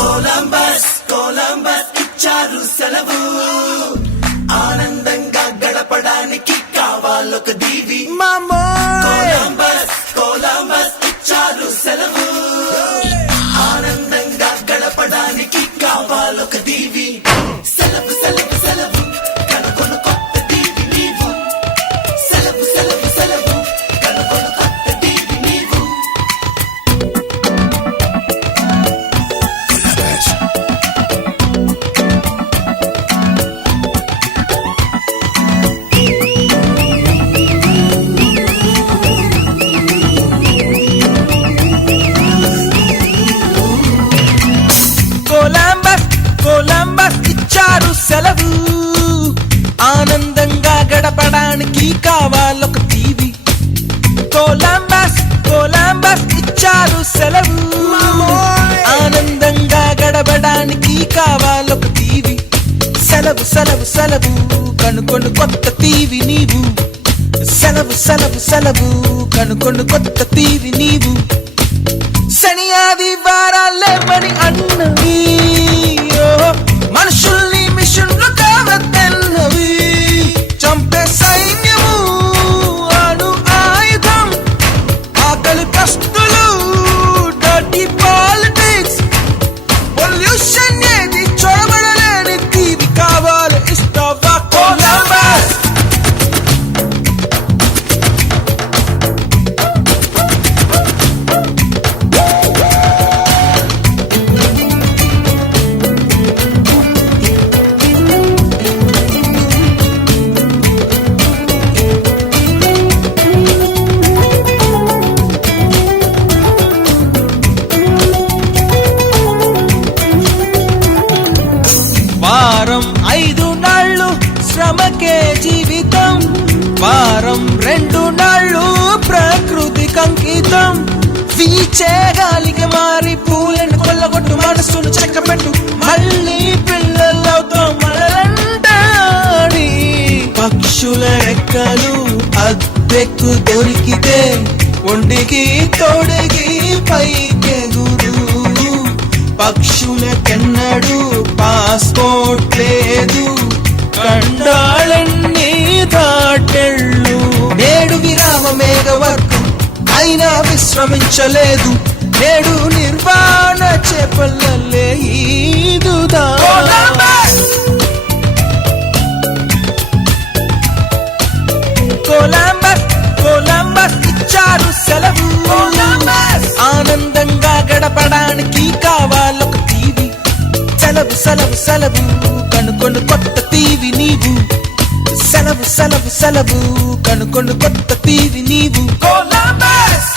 Columbus Columbus ఇచ్చారు సెలవు, ఆనందంగా గడపడానికి కావాలొక దీవి. కొలంబస్ కొలంబస్ ఇచ్చారు సెలవు, ఆనందంగా గడపడానికి కావాలొక దీవి. సెలవు సెలవు సెలవు కనుకొను కొత్త దీవి నీవు. సెలవు సెలవు సెలవు కనుకొను కొత్త దీవి నీవు. కొలంబస్ కొలంబస్ ఇచ్చారు సెలవు, ఆనందంగా గడపడానికి కావాలొక దీవి. కొలంబస్ కొలంబస్ ఇచ్చారు సెలవు, ఆనందంగా గడపడానికి కావాలొక దీవి. సెలవు సెలవు సెలవు కనుకొను కొత్త దీవి నీవు. సెలవు సెలవు సెలవు కనుకొను కొత్త దీవి నీవు. శని ఆదివారాలేమని అన్నవి, మనుషుల్ని మిషన్లు కావద్దన్నవి. చంపే సైన్యము అణు ఆయుధం, ఆకలి కష్టులు, డర్టీ పాలిటిక్స్, పొల్యూషన్ ఏది చూడబడలేని దీవి కావాలి. ఇష్టవా కొలంబస్? వారం 5 నాళ్ళు శ్రమకే జీవితం, వారం 2 నాళ్ళు ప్రకృతికి అంకితం. వీచే గాలికి మారి పూలను కొల్లగొట్టు, మనసును చెక్కపెట్టు, మళ్ళీ పిల్లలవుతాం మనలంటాడి. పక్షుల రెక్కలు అద్దెకు దొరికితే ఒంటికి తోడికి పైకెగురు. పక్షులకెన్నడు పాస్పోర్ట్ లేదు, కండాళన్ని దాటెళ్ళు. నేడు విరామ మేఘవర్గం అయినా విశ్రమించలేదు, నేడు నిర్వాణ చేపల్లే ఈదుదా. కొలంబస్ కొలంబస్ ఇచ్చారు సెలవు, ఆనందంగా గడపడానికి కావాలొక దీవి. సెలవు సెలవు సెలవు కనుకొను కొత్త దీవి నీవు. సెలవు సెలవు సెలవు కనుకొను కొత్త దీవి నీవు. కొలంబస్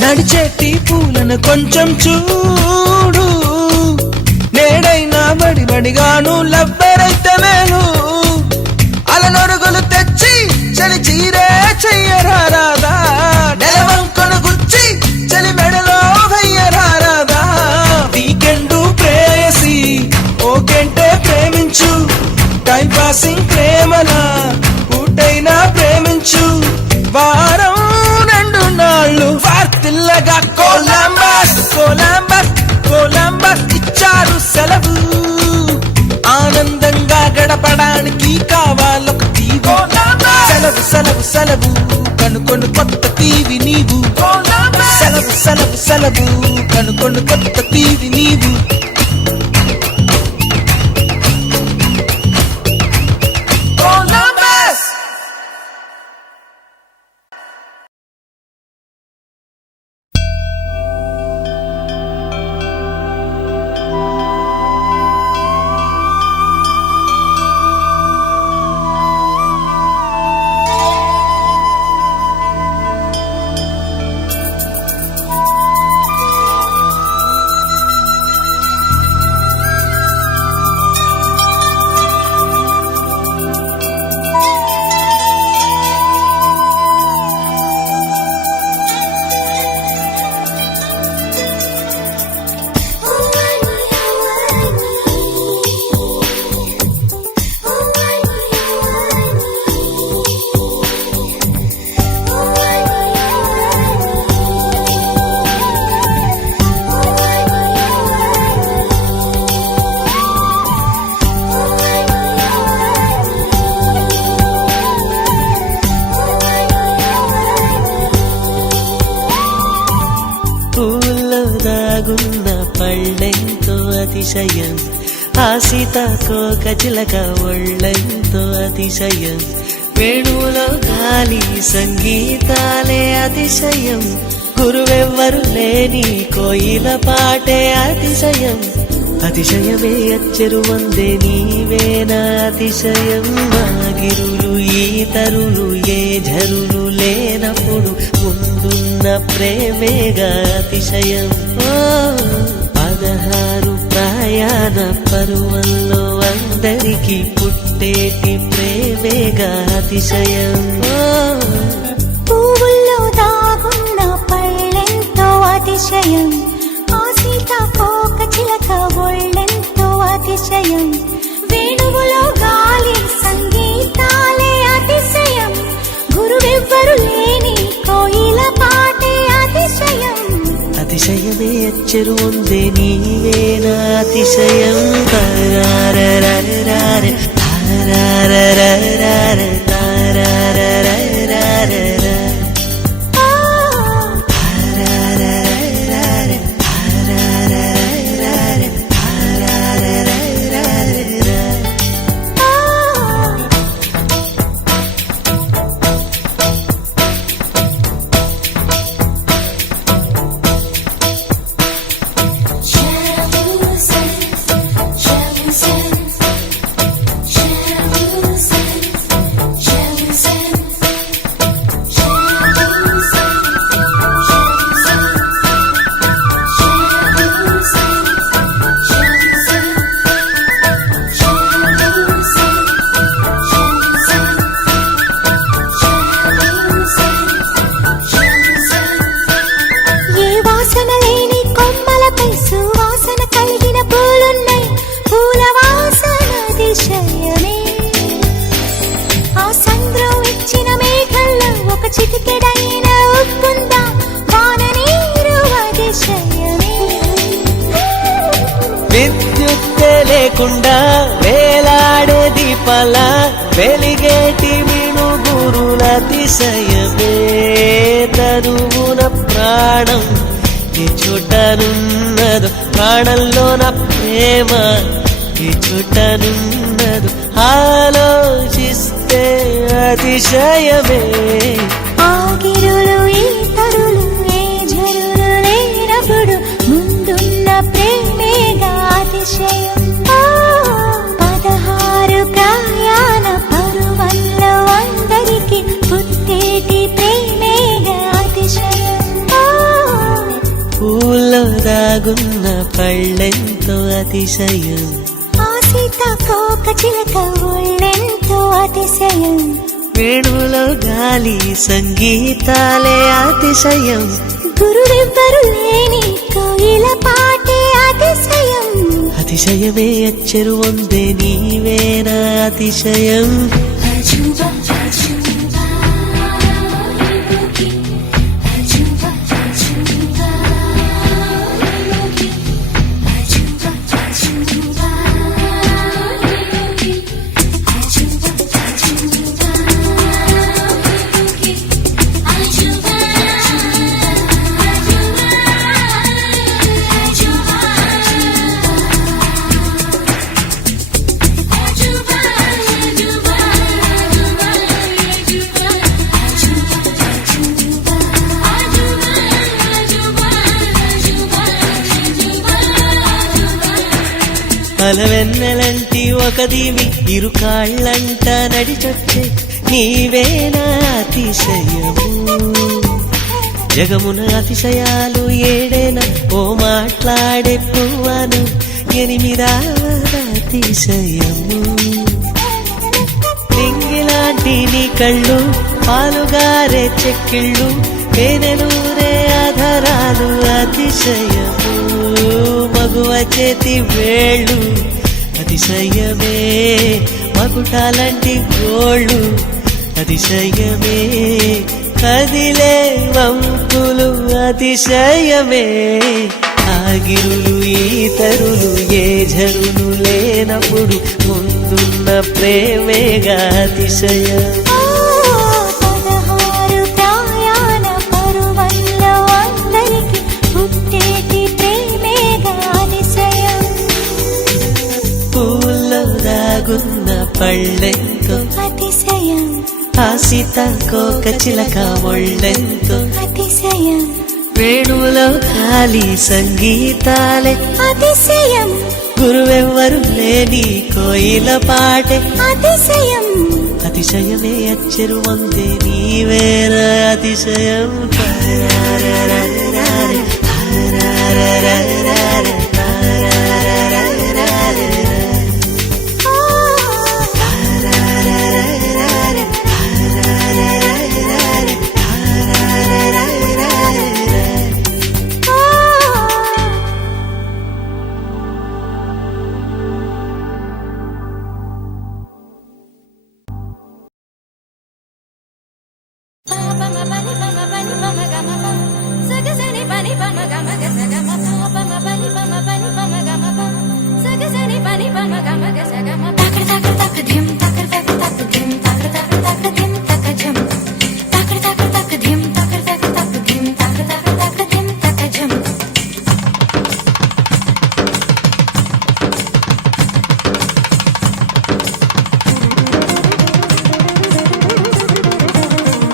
నడిచేటి పూలను కొంచెం చూడు, నేడైనా బడిబడిగాను లవ్వరైతే మేలు. అలనొరుగులు తెచ్చి చలి చీరే చెయ్యరాదా, నెలవంకను గుచ్చి చలి మెడలో వెయ్యరాదా. వీకెండు ప్రేయసి ఓకెంటే ప్రేమించు, టైం పాసింగ్ ప్రేమలా పూటైనా ప్రేమించు. వారం 2 నాళ్ళు వార్తిల్లగా కొలంబస్ కొలంబస్ కొలంబస్ ఇచ్చారు సెలవు, ఆనందంగా గడపడానికి కావాలొక దీవి. సెలవు సెలవు సెలవు కనుకొను కొత్త దీవి నీవు. సెలవు సెలవు సెలవు కనుకొను కొత్త దీవి నీవు. దాగున్న పళ్ళెంతో అతిశయం, ఆ సీతాకోక చిలక ఒళ్ళెంతో అతిశయం, వేణువులో గాలి సంగీతాలే అతిశయం, గురువెవ్వరు లేని కోయిల పాటే అతిశయం, అతిశయమే అచ్చెరు వందే నీవేనా అతిశయం, మాగిరులు ఈతరులు ఏ ఝరులు లేనప్పుడు ముందున్న ప్రేమేగా అతిశయం. 16 ప్రయాణ పరువల్లో అందరికీ పుట్టేటి ప్రేమేగా అతిశయం. పువ్వుల్లో దాగున్న పళ్ళెంతో అతిశయం, ఆ సీతాకోక చిలక ఒళ్ళెంతో అతిశయం, వేణువులో గాలి సంగీతాలే అతిశయం, గురువెవ్వరు లేని కోయిల పాటే అతిశయం, అతిశయమే అచ్చెరు ఉందే నీవేనా అతిశయం. తారారరారరార, తారారరారరార, తారారరారరార, తారారరారరార, తారారరారరార, తారారరారరార. ఏ వాసన లేని కొమ్మలపై సువాసన కలిగిన పూలున్నాయి, పూల వాసన అతిశయమే, ఆ సంద్రం ఇచ్చిన మేఘల్లో ఒక చిటికెడైన ఉప్పుందా, వాన నీరు అతిశయమే. విద్యుత్తే లేకుండా వేలాడే దీపాల వెలిగేటి మినుగురుల అతిశయమే, తరువున ప్రాణం ఈ చుట్టనున్నదు, ప్రాణంలోన ప్రేమ ఈ చుట్టనున్నదు, ఆలోచిస్తే అతిశయమే. ఆగిరులు ఈతరులు ఏ ఝరులు లేనప్పుడు ముందున్న ప్రేమేగా అతిశయం. 16 ప్రయాణ పరువల్లో అందరికీ పుట్టేటి ప్రేమేగా అతిశయం. పూల్లో దాగున్న పళ్ళెంతో అతిశయం, ఆ సీతాకోక చిలక ఒళ్ళెంతో అతిశయం, వేణువులో గాలి సంగీతాలే అతిశయం, గురువెవ్వరు లేని కోయిల పాటే అతిశయం, అతిశయమే అచ్చెరు వందే నీవేనా అతిశయం. అజూబా అజూబా అజూబా అజూబా అజూబా అజూబా అలవెన్నెలంటి ఒక దీవి ఇరు కాళ్ళంట నడిచొచ్చే నీవేనా అతిశయము, జగమున అతిశయాలు ఏడేనా ఓ మాట్లాడే పువ్వను 8వ అతిశయము, నింగిలాంటి నీ కళ్ళు పాలుగారే చెక్కిళ్ళు తేనెలూరే ఆధారాలు అతిశయము, మగువ చేతి వేళ్ళు అతిశయమే, మకుటాలంటి గోళ్ళు అతిశయమే, కదిలే వంపులు అతిశయమే, ఆగిరులు ఈతరులు ఏ ఝరులు లేనప్పుడు ముందున్న ప్రేమేగా అతిశయం. 16 ప్రయాణ పరువల్లో అందరికీ పుట్టేటి ప్రేమే రంగున్న పళ్ళెంతో అతిశయం ఆ సీతాకోక చిలక ఒళ్ళెంతో అతిశయం వేణువులో ఖాళీ సంగీతాలే అతిశయం గురువెవ్వరు లేని కోయిల పాటే అతిశయం అతిశయమే అచ్చరు వందే నీవేర అతిశయం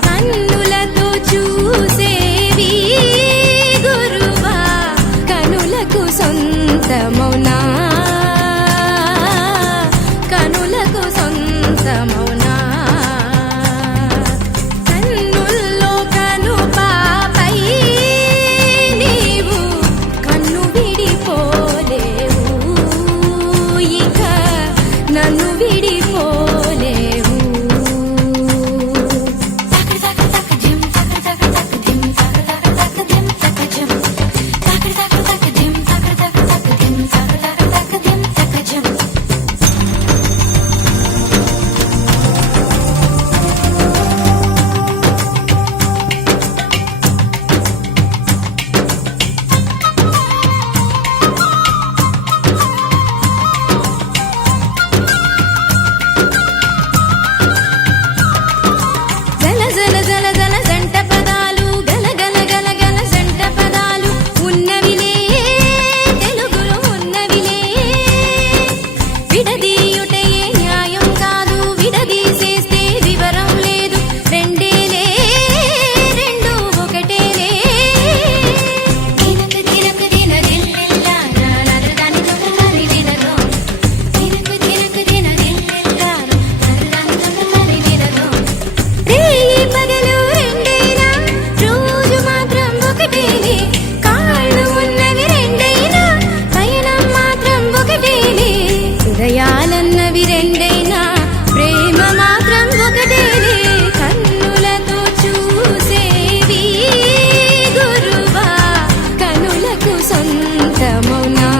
కన్నులతో చూసేవి గురువా కనులకు సొంతమౌనా కనులకు సొంతమౌనా కన్నుల్లో కను పాపై నీవు కన్ను విడిపోలేవు ఇక నన్ను విడిపోలేవు జల జల జల జల జంట పదాలు గల గల గల గల జంట పదాలు ఉన్నవిలే తెలుగులో ఉన్నవిలే విడదీయుటయే న్యాయం కాదు విడదీసేస్తే వివరం లేదు రెండేలే రెండు ఒకటేలే దినకు దినకు దినదిల్లిల్లా నరదాని దొంగలి దినదో దినకు దినకు దినదిల్లిల్లా నరదాని దొంగలి దినదో రేయి పగలు రెండైనా రోజు మాత్రం ఒకటేలే కాళ్ళు ఉన్నవి రెండైనా పయనం మాత్రం ఒకటేలే హృదయాలన్నవి రెండైనా ప్రేమ మాత్రం ఒకటేలే కన్నులతో చూసేవి గురువా కనులకు సొంతమౌనా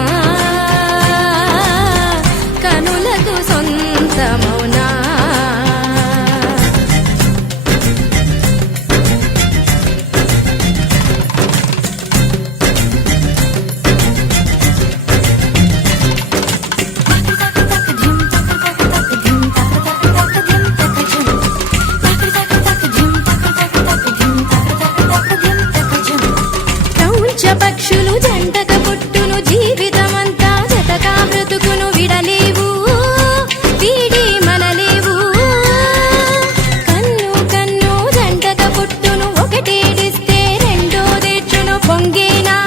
కనులకు సొంతమౌనా క్రౌంచ పక్షులు జంటక పుట్టును జీవితమంతా జతకా బ్రతుకును విడలేవు వీడి మనలేవు కన్ను కన్ను జంటక పుట్టును ఒకటేడిస్తే రెండో తెచ్చును పొంగేనా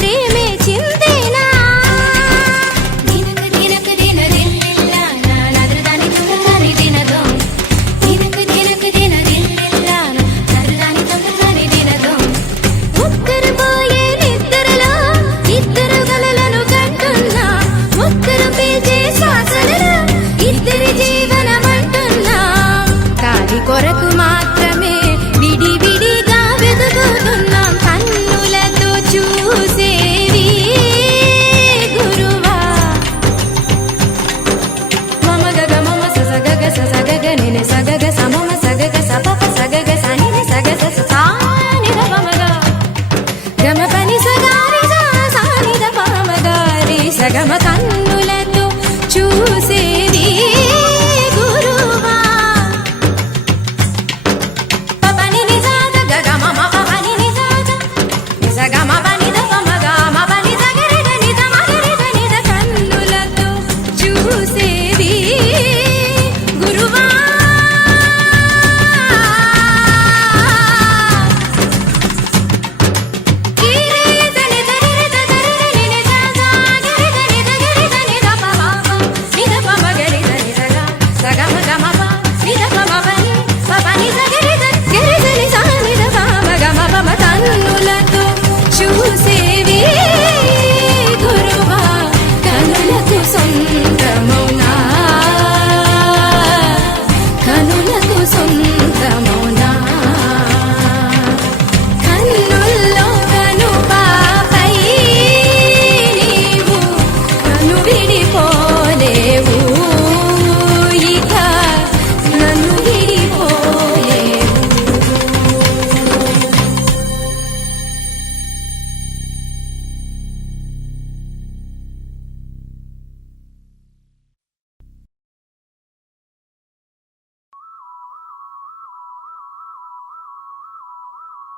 ప్రేమే చిందేనా దినకు దినకు దినదిల్లిల్లా నరదాని దొంగలి దినదో దినకు దినకు దినదిల్లిల్లా నరదాని దొంగలి దినదో ఒక్కరు పోయే నిద్రలో ఇద్దరు కలలను కంటున్నా ఒక్కరు పీల్చే శ్వాసలలో ఇద్దరి జీవనమంటున్నా కాలి కొరకు మాత్రమే విడి విడిగా వెతుకుతున్నాం కన్నులతో చూసేవి గురువా మమ గగ మమ సగగ సగగ నిని సగగ సమమ సగగ సపప సగగ సని సగ సాని మమగ గమ పని సగారి సాని పామగారి సగమ కన్నులతో చూసేవి గురువా పపని నిజాగ గగ మమ పపని నిజాగ నిజగ మపని దపమగ మపని సగరి నిజ మగరి నిజ కన్నులతో చూసేవి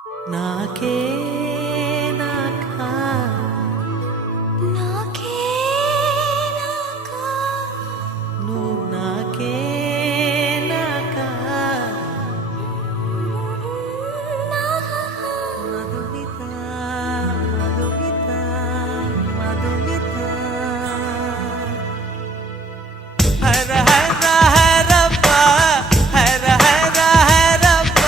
నాకే నాకా నాకే నాకా నువ్వు నాకే నాకా మధుమిత మధుమిత మధుమిత హర హర హరప్ప హర హర హరప్ప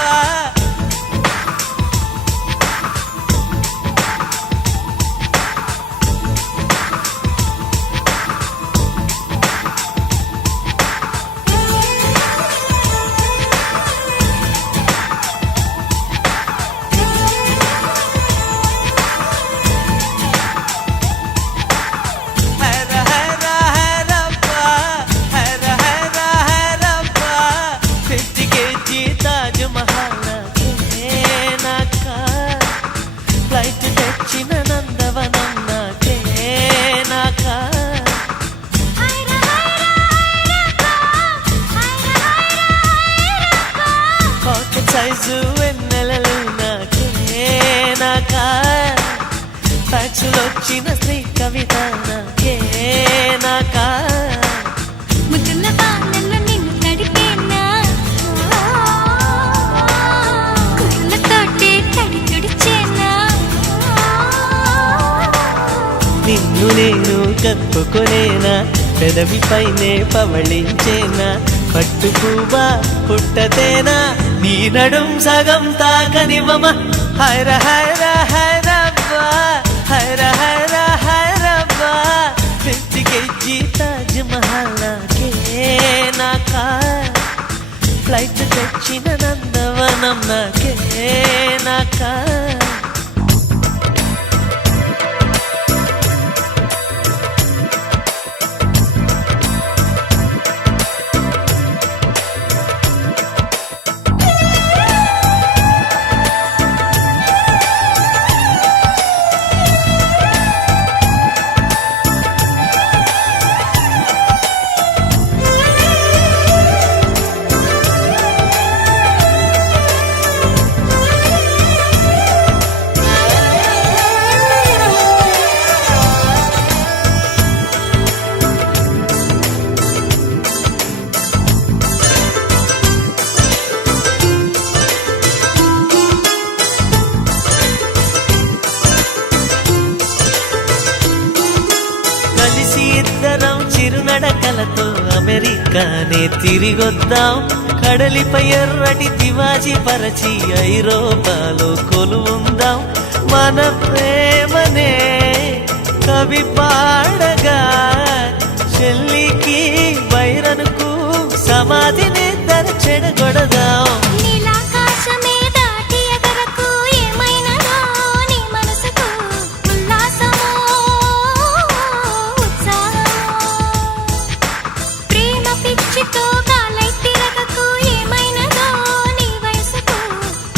హర హర హరప్ప హర హర హరప్ప 50 kg తాజ్ మహల్ నాకా ఫ్లైట్ తెచ్చిన నందవనం నాకే నాకా పాకెట్ సైజు వెన్నెలలు నాకే నాకా ఫ్యాక్సులు వచ్చిన శ్రీ కవిత నాకే నాకా ముద్దుల బాణంలో నిన్ను తడిపేనా కుర్రతోటే తడి తుడిచేనా నిన్ను నేను కప్పుకొనేనా పెదవిపైనే పవళించేనా పట్టుకువా పుట్టతేనా నీ నడుం సగం తాకనివ్వమ హైర హైర హైరబ్బా హైర హైర హైరబ్బా 50 kg తాజ్ మహల్ నాకే నాకా ఫ్లైట్ తెచ్చిన నందవనం నాకే నాకా కలిసి ఇద్దరం చిరునడకలతో అమెరికానే తిరిగొద్దాం కడలిపై ఎర్రటి తివాజీ పరచి ఐరోపాలో కొలువుందాం మన ప్రేమనే కవి పాడగా చెల్లికి వైరనుకు సమాధిని చెడగొడదాం నీలాకాశమే దాటి ఎగరకు ఏమైనదో నీ మనసుకు ఉల్లాసమో ఉత్సాహమో ప్రేమ పిచ్చితో గాలై తిరగకు ఏమైనదో నీ వయసుకు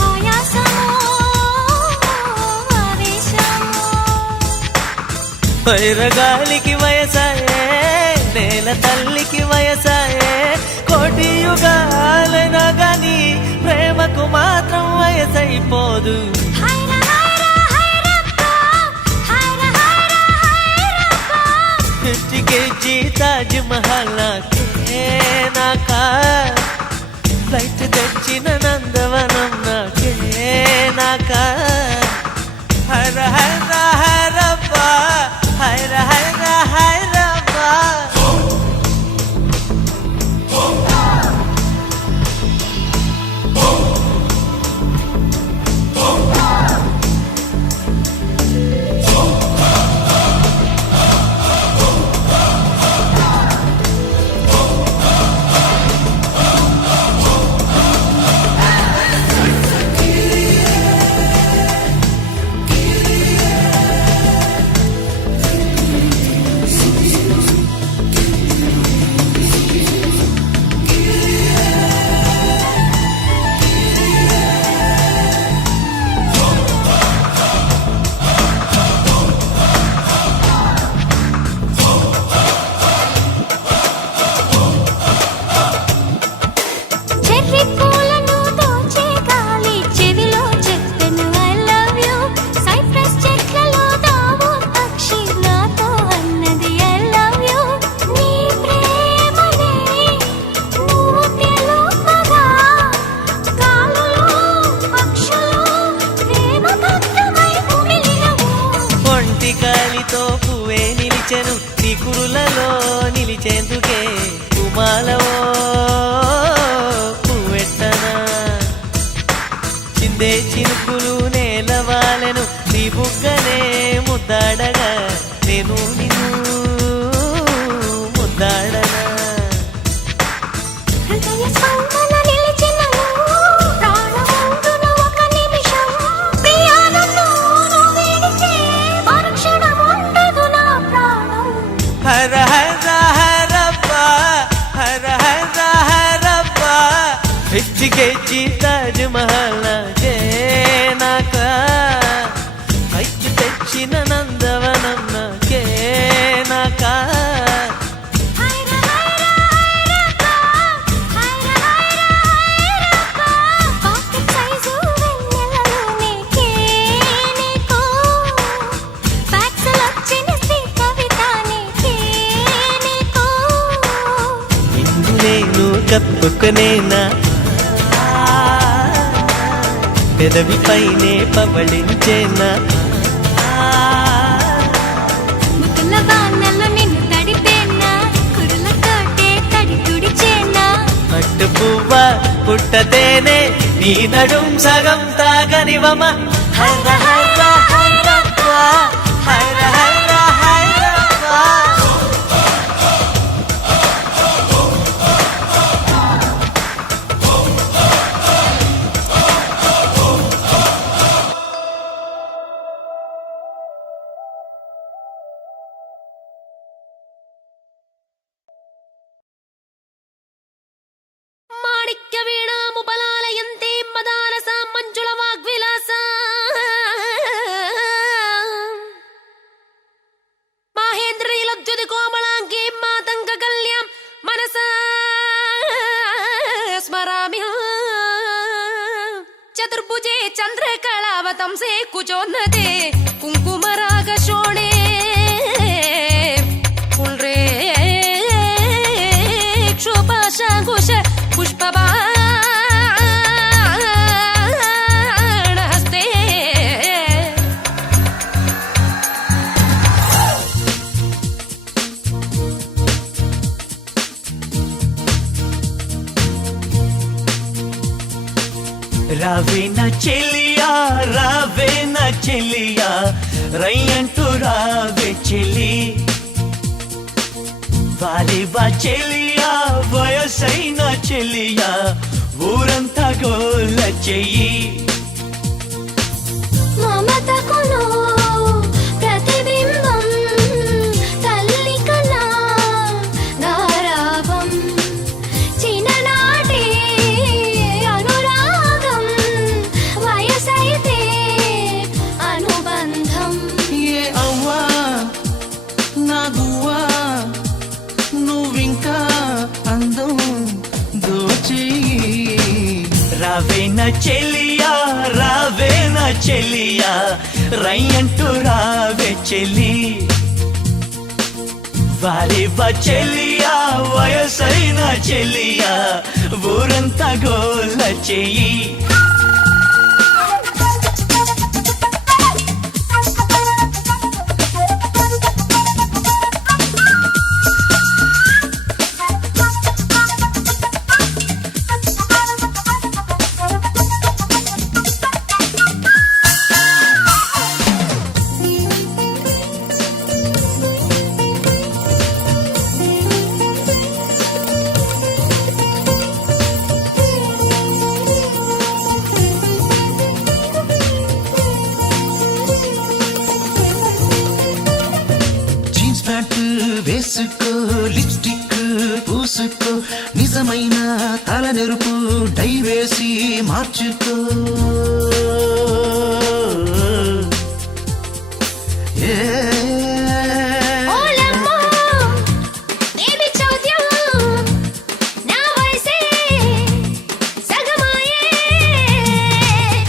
ఆయాసమో ఆవేశమో వైరగాలికి వయసాయే నేల తల్లికి వయసాయే కోటి యుగాలైనా గాని ప్రేమకు మాత్రం వయసైపోదు హైర హైర హైరప్ప హైర హైర హైరప్ప 50 kg తాజ్ మహల్ నాకే నాకా ఫ్లైట్ తెచ్చిన నందవనం నాకే నాకా హర హర హరప్ప హర హర హరప్ప వాడితో పువ్వే నిలిచెను నీ కురులలో నిలిచేందుకే కుమాలవో పువ్వెట్టనా చిందే చినుకులు నేలవాలెను నీ బుగ్గనే ముద్దాడగా నేను నిన్ను ముద్దాడనా హృదయ స్పందన నిలిచినను ప్రాణముందున ఒక నిమిషం ప్రియా నన్ను విడిచే మరుక్షణం ఉండదు నా ప్రాణం హర హర హరప్ప హర హర హరప్ప 50 kg తాజ్ మహల్ నాకే నాకా పైకి తెచ్చిన నందవనం నాకే నాకా హైర హైర హైరప్ప హైర హైర హైరప్ప పాకెట్ సైజు వెన్నెలలో నీకే నీకో ఫ్యాక్సులు వచ్చిన శ్రీ కవిత నీకే నీకో నిన్ను నేను కప్పుకునేనా పెదవి పైనే పవళించేనా ముకుల వానలో నిన్ను తడిపేనా కురులతోటే తడి తుడిచేనా పట్టు పువ్వ పుట్టతేనే నీ నడుం సగం తాగనివమ హర హర హరప్ప హర హర హరప్ప మాణిక్య వీణాము బలాలయంతే మదాలస మంజుల వాగ్విలాస మాహేంద్రియలబ్జుది కోమలాంగీ మాతంగ కళ్యాం మనస స్మరామి చతుర్భుజే చంద్రకళావతంసే కుచోన్నతే కుంకుమరాగ శోణే పుల్రే క్షోపాశాంకుశ పుష్పబాణహస్తే రావే నా చెలియా రావే నా చెలియా రయ్యంటూ రావే చెలి వాలివా చెలియా వయసైన చెలియా ఊరంతా గోల చెయ్యి మమతకులో ప్రతిబింబం తల్లి కన్నా గారాభం చిన్ననాటి అనురాగం వయసైతే అనుబంధం ఏ అవ్వా నా గువ్వా నువ్వింకా అందం దోచేయి రావే నా చెలియా రావే నా చెలియా రయ్యంటూ రావే చెలి వాలివా చెలియా వయసైన చెలియా ఊరంతా గోల చెయ్యి జీన్స్ ప్యాంట్ వేసుకో లిప్స్టిక్ పూసుకో నిజమైన తల నెరుపు డై వేసి మార్చుకో ఏ ఓలమ్మో బేబీ చౌద్యం నా వయసే సగమాయే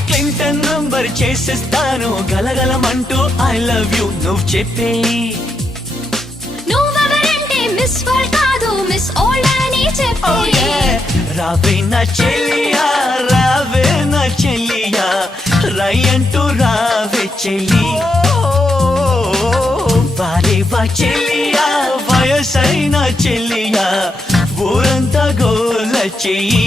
క్లింటన్ నంబర్ చేసేస్తాను గలగలమంటూ ఐ లవ్ యూ నువ్వు చెప్పే నువ్వెవరంటే మిస్ వరల్డ్ కాదు మిస్ ఓల్డ్ అని చెప్పి రావే నా చెలియా రావే నా చెలియా రయ్యంటూ రావే చెలి బాలేవా చెల్లియా వయసైన చెల్లియా ఊరంతా గోల చెయ్యి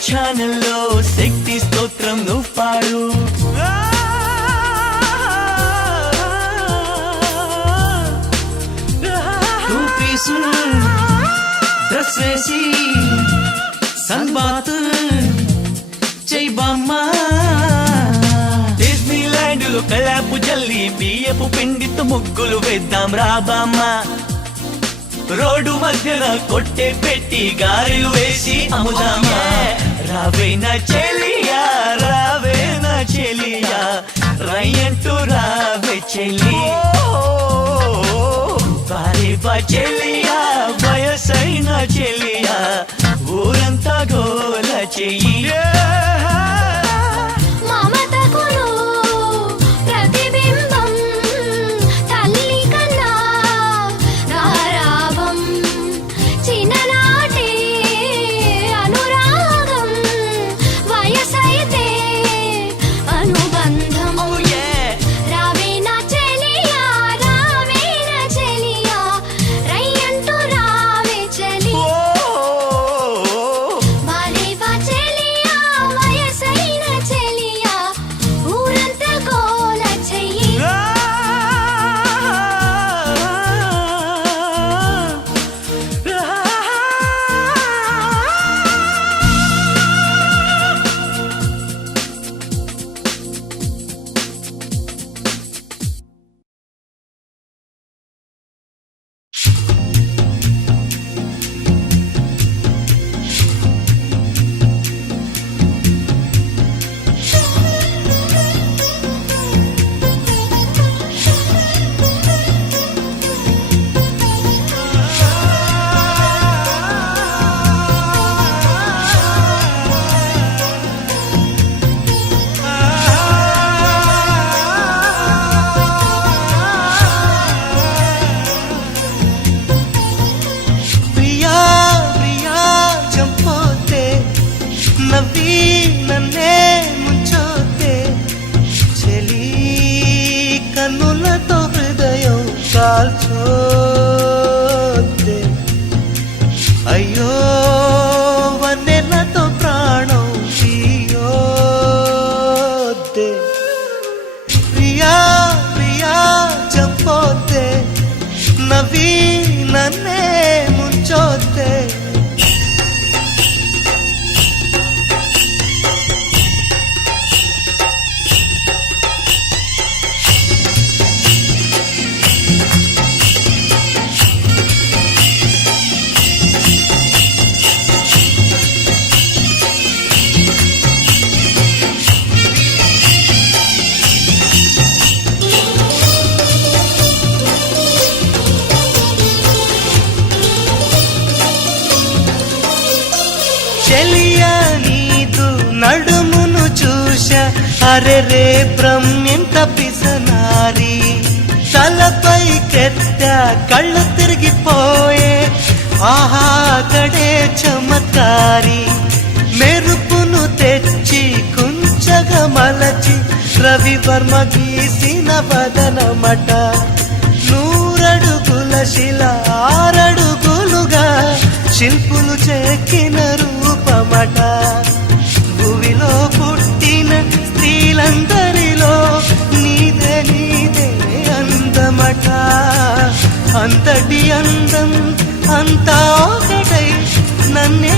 ఛానల్లో శక్తి స్తోత్రం నువ్వు పాడు డ్రెస్ వేసి సన్బాత్ చెయ్యమ్మా డిస్నీ ల్యాండ్ లో కలాపు జల్లి బియ్యపు పిండితో ముగ్గులు వేద్దాం రాబామ్మా రోడ్డు మధ్యన కొట్టే పెట్టి గారెలు వేసి అమ్ముదామా రావేనా చెలియా రావేనా చెలియా రయ్యంటూ రావే చెల్లి బాలేవా చెలియా వయసైన చెలియా ఊరంతా గోల చెయ్యి అయ్యో వన్నెలతో ప్రాణం తీయోద్దే ప్రియా ప్రియా చంపోతే నవ్వి నన్నే ముంచోతే చెలియా నీదు నడుమును చూశా అరే రే బ్రహ్మింత పిసనారి తలపై కెత్త కళ్ళు తిరిగిపోయే ఆహా కడే చమత్కారి మెరుపును తెచ్చి కుంచగా మలచి రవివర్మ గీసిన వదనమట నూరడుగుల శిల ఆరడుగులుగా శిల్పులు చెక్కిన రూపమట భూమిలో పుట్టిన స్త్రీలందరిలో నీదే నీదే అందమట అంతటి అందం అంతా ఒకటై నన్నే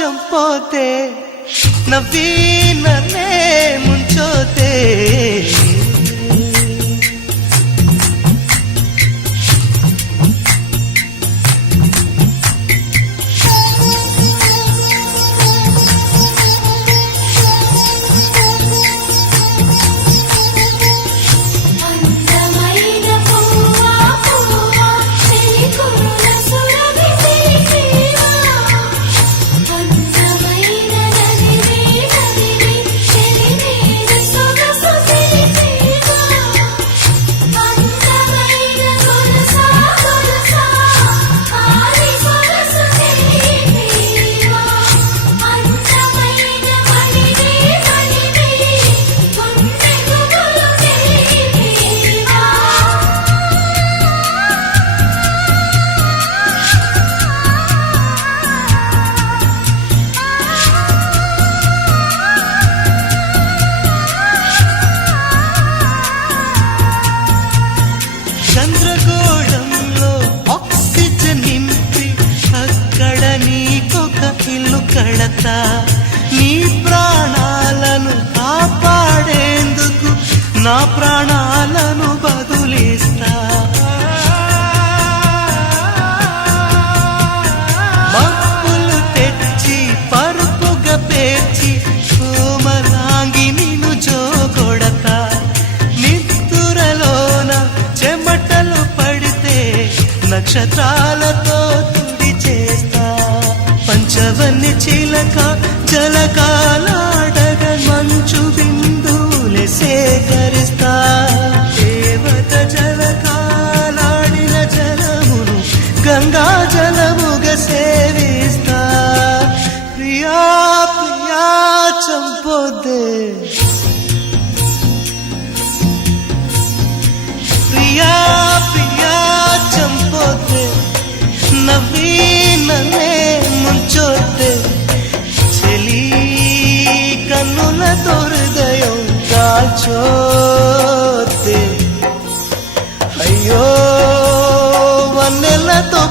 చంపోతే నవ్వి నన్నే ముంచోతే అందమైన పువ్వా పువ్వా చెలికురుల సురభి తీవా అందమైన నదివే నదివే చెలిమేర సొగసు తీవా అందమైన గొలుసా గొలుసా ఆరి సొగసు తీవా అందమైన మణివే మణివే గుండె గుబులు తీవా చంద్రగోళంలో ఆక్సిజన్ నింపి అక్కడ నీకొక ఇల్లు కడతా నీ ప్రాణాలను కాపాడేందుకు నా ప్రాణాలను బదులిస్తా మప్పులు తెచ్చి పరుపుగా పేర్చి కోమలాంగి నిన్ను జోగొడతా నిద్దురలోన చెమటలు పడితే నక్షత్రాలతో తుడి చేస్తా పంచవన్ని చిలక జలకాలాడగ మంచు బిందువులే సేకరిస్తా దేవత జలకాలాడిన జలమును గంగా జలముగా సేవిస్తా ప్రియా ప్రియా చంపొద్దే ప్రియా ప్రియా చంపొద్దే నవ్వి నన్నే ముంచొద్దే చెలి కన్నులతో హృదయం కాల్చొద్దే అయ్యో వన్నెలతో